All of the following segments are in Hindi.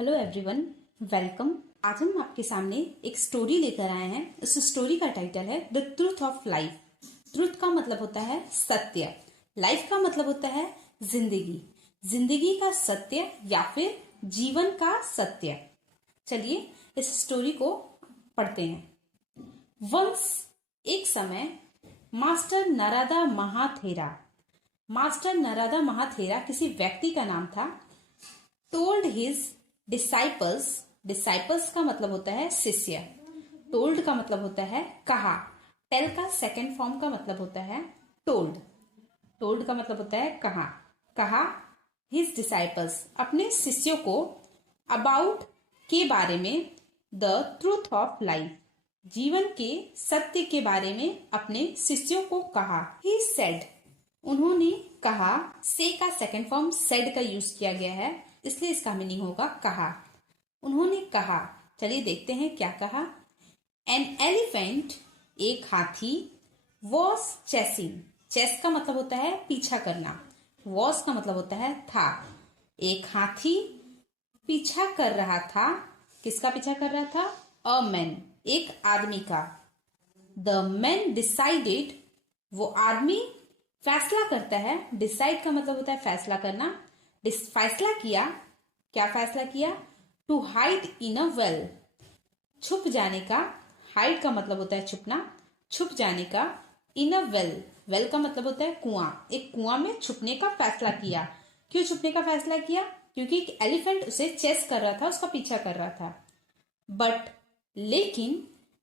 Hello everyone, welcome. आज हम आपके सामने एक स्टोरी लेकर आए हैं। इस स्टोरी का टाइटल है the truth of life. Truth का मतलब होता है सत्य, लाइफ का मतलब होता है जिंदगी, जिंदगी का सत्य या फिर जीवन का सत्य। चलिए इस स्टोरी को पढ़ते हैं। वंस, एक समय, मास्टर नरादा महाथेरा, मास्टर नरादा महाथेरा किसी व्यक्ति का नाम था, टोल्ड हिज डिसाइपल्स, डिसाइपल्स का मतलब होता है शिष्य, टोल्ड का मतलब होता है कहा, टेल का सेकेंड फॉर्म का मतलब होता है टोल्ड, टोल्ड का मतलब होता है कहा, कहा हिज डिसाइपल्स अपने शिष्यों को, अबाउट के बारे में, द ट्रूथ ऑफ लाइफ जीवन के सत्य के बारे में अपने शिष्यों को कहा। ही सेड, उन्होंने कहा, से का सेकेंड फॉर्म सेड का यूज किया गया है, इसलिए इसका मीनिंग होगा कहा। उन्होंने कहा, चलिए देखते हैं क्या कहा। एन एलिफेंट, एक हाथी, वॉज चेसिंग, चेस का मतलब होता है पीछा करना, वॉज का मतलब होता है था, एक हाथी पीछा कर रहा था, किसका पीछा कर रहा था? अ मैन, एक आदमी का। द मैन डिसाइडेड, वो आदमी फैसला करता है, डिसाइड का मतलब होता है फैसला करना, फैसला किया, क्या फैसला किया? To hide in a well, छुप जाने का, हाइड का मतलब होता है छुपना, छुप जाने का, इन अ वेल, वेल का मतलब होता है कुआं, एक कुआं में छुपने का फैसला किया। क्यों छुपने का फैसला किया? क्योंकि एक एलिफेंट उसे चेस कर रहा था, उसका पीछा कर रहा था। बट, लेकिन,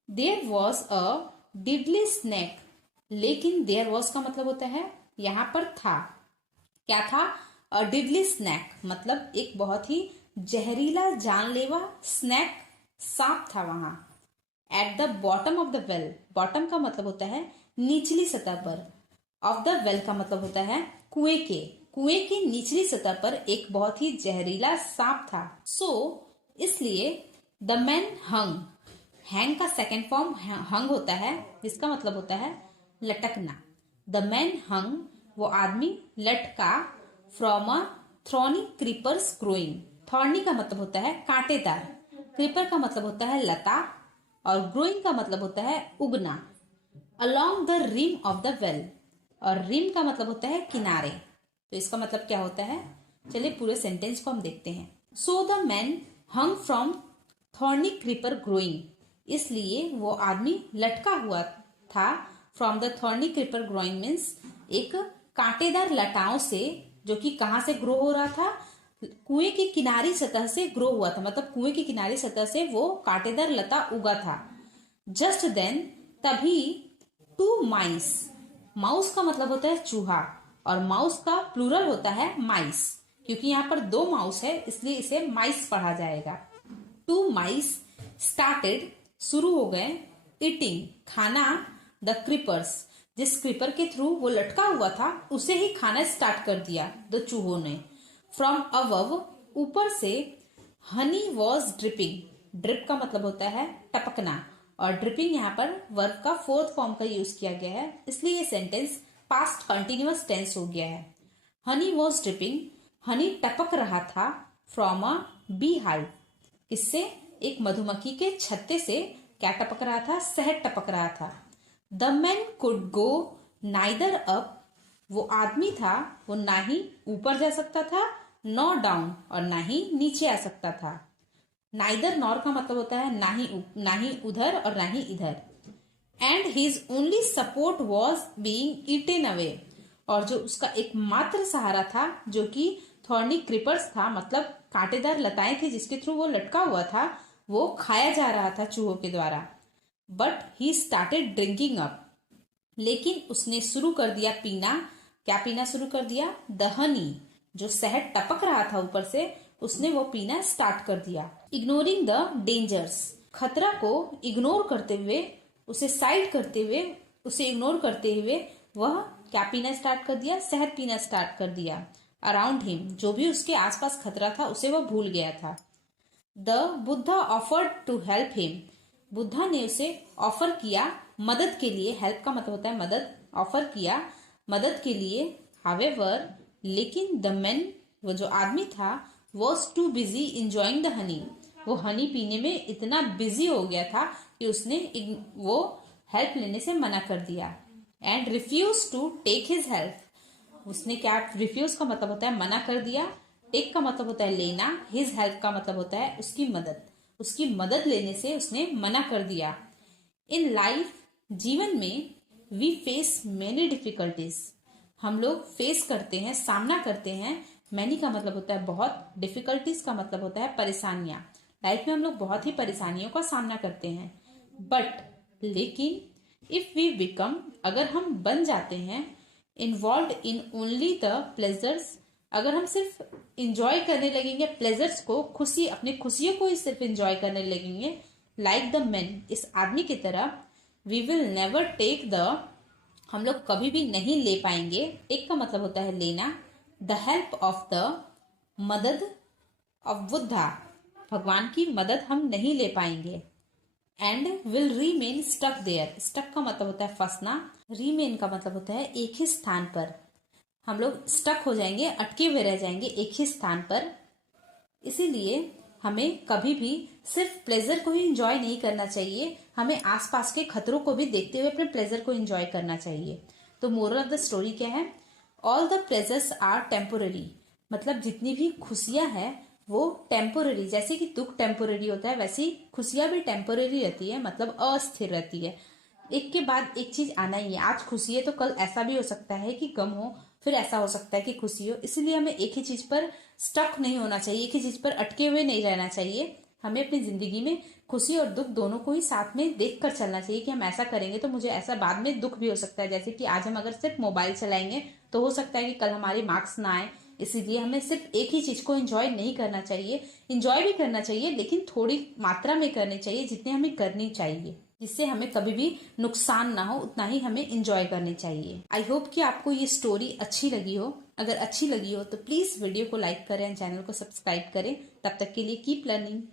देयर वॉज अ डिडली स्नेक, लेकिन देयर वॉज का मतलब होता है यहां पर था, क्या था? अ डिडली स्नैक, मतलब एक बहुत ही जहरीला जानलेवा स्नैक, सांप था वहां। At the bottom of the well, bottom का मतलब होता है निचली सतह पर, ऑफ द वेल का मतलब होता है कुएं के, कुएं की निचली सतह पर एक बहुत ही जहरीला सांप था। सो इसलिए द मैन हंग, हैंग का सेकेंड फॉर्म हंग होता है, जिसका मतलब होता है लटकना। द मैन हंग, वो आदमी लटका, from a thorny creepers growing, thorny का मतलब होता है कांटेदार, क्रीपर का मतलब होता है लता, और ग्रोइंग का मतलब होता है उगना, along the rim of the well, और रिम का मतलब होता है किनारे। तो इसका मतलब क्या होता है? चलिए पूरे सेंटेंस को हम देखते हैं। So the man hung from thorny creeper growing, इसलिए वो आदमी लटका हुआ था, from the thorny creeper growing means एक कांटेदार लताओं से, जो कि कहां से ग्रो हो रहा था? कुएं की किनारी सतह से ग्रो हुआ था, मतलब कुएं की किनारी सतह से वो कांटेदार लता उगा था। जस्ट देन, तभी, टू माइस, माउस का मतलब होता है चूहा, और माउस का प्लूरल होता है माइस, क्योंकि यहाँ पर दो माउस है इसलिए इसे माइस पढ़ा जाएगा। टू माइस स्टार्टेड, शुरू हो गए, ईटिंग, खाना, द क्रीपर्स, जिस क्रीपर के थ्रू वो लटका हुआ था उसे ही खाना स्टार्ट कर दिया द चूहों ने। फ्रॉम अबव, ऊपर से, हनी वॉज ड्रिपिंग, ड्रिप का मतलब होता है टपकना, और ड्रिपिंग यहाँ पर वर्ब का फोर्थ फॉर्म का यूज किया गया है, इसलिए ये सेंटेंस पास्ट कंटिन्यूअस टेंस हो गया है। हनी वॉज ड्रिपिंग, हनी टपक रहा था, फ्रॉम अ बी हाइव, किससे? एक मधुमक्खी के छत्ते से क्या टपक रहा था? शहद टपक रहा था। The man could go neither up, वो आदमी था, वो ना ही ऊपर जा सकता था, नॉ डाउन, और ना ही नीचे आ सकता था। नाइदर नॉर का मतलब होता है ना ही उधर और ना ही इधर। And his only support was being eaten away, और जो उसका एकमात्र सहारा था, जो कि थॉर्नी क्रीपर्स था, मतलब कांटेदार लताएं थी जिसके थ्रू वो लटका हुआ था, वो खाया जा रहा था चूहों के द्वारा। But he started drinking up, लेकिन उसने शुरू कर दिया पीना, क्या पीना शुरू कर दिया? द हनी, जो शहद टपक रहा था ऊपर से, उसने वो पीना स्टार्ट कर दिया। इग्नोरिंग द डेंजर्स, खतरा को इग्नोर करते हुए, उसे साइड करते हुए, उसे इग्नोर करते हुए वह क्या पीना स्टार्ट कर दिया? शहद पीना स्टार्ट कर दिया। अराउंड हिम, जो भी उसके आसपास खतरा था उसे वह भूल गया था। The Buddha offered to help him, Buddha ने उसे ऑफर किया मदद के लिए, हेल्प का मतलब होता है मदद, ऑफर किया मदद के लिए। हावेवर, लेकिन द मैन, वो जो आदमी था, was too busy enjoying the honey. वो हनी पीने में इतना बिजी हो गया था कि उसने वो हेल्प लेने से मना कर दिया। And refuse to take his help. उसने क्या, रिफ्यूज का मतलब होता है मना कर दिया, टेक का मतलब होता है लेना, हिज हेल्प का मतलब होता है उसकी मदद। उसकी मदद लेने से उसने मना कर दिया। इन लाइफ, जीवन में, वी फेस मेनी डिफिकल्टीज। हम लोग फेस करते हैं, सामना करते हैं। मैनी का मतलब होता है बहुत, डिफिकल्टीज का मतलब होता है परेशानियां। लाइफ में हम लोग बहुत ही परेशानियों का सामना करते हैं। बट, लेकिन इफ वी बिकम, अगर हम बन जाते हैं, involve in only the pleasures, अगर हम सिर्फ इंजॉय करने लगेंगे प्लेजर्स को, खुशी, अपनी खुशियों को ही सिर्फ इंजॉय करने लगेंगे, लाइक द मैन, इस आदमी की तरह, we will never take the, हम लोग कभी भी नहीं ले पाएंगे, टेक का मतलब होता है लेना, द हेल्प ऑफ द, मदद ऑफ बुद्धा, भगवान की मदद हम नहीं ले पाएंगे। And will remain stuck there, stuck का मतलब होता है फंसना, रीमेन का मतलब होता है एक ही स्थान पर। हम लोग स्टक हो जाएंगे, अटके हुए रह जाएंगे एक ही स्थान पर। इसीलिए हमें कभी भी सिर्फ प्लेजर को ही इंजॉय नहीं करना चाहिए, हमें आसपास के खतरों को भी देखते हुए अपने प्लेजर को इंजॉय करना चाहिए। तो मोरल ऑफ द स्टोरी क्या है? All the pleasures are temporary, मतलब जितनी भी खुशियां हैं वो टेम्पोररी, जैसे कि दुख टेम्पोररी होता है वैसे ही खुशियां भी टेम्पोररी रहती है, मतलब अस्थिर रहती है। एक के बाद एक चीज आना ही है, आज खुशी है तो कल ऐसा भी हो सकता है कि गम हो, फिर ऐसा हो सकता है कि खुशी हो। इसलिए हमें एक ही चीज पर स्टक नहीं होना चाहिए, एक ही चीज पर अटके हुए नहीं रहना चाहिए। हमें अपनी जिंदगी में खुशी और दुख दोनों को ही साथ में देख कर चलना चाहिए कि हम ऐसा करेंगे तो मुझे ऐसा बाद में दुख भी हो सकता है। जैसे कि आज हम अगर सिर्फ मोबाइल चलाएंगे तो हो सकता है कि कल हमारे मार्क्स ना आए। इसीलिए हमें सिर्फ एक ही चीज को एंजॉय नहीं करना चाहिए, एंजॉय भी करना चाहिए लेकिन थोड़ी मात्रा में करनी चाहिए, जितनी हमें करनी चाहिए, जिससे हमें कभी भी नुकसान ना हो, उतना ही हमें एंजॉय करनी चाहिए। आई होप कि आपको ये स्टोरी अच्छी लगी हो। अगर अच्छी लगी हो तो प्लीज वीडियो को लाइक करें, चैनल को सब्सक्राइब करें। तब तक के लिए कीप लर्निंग।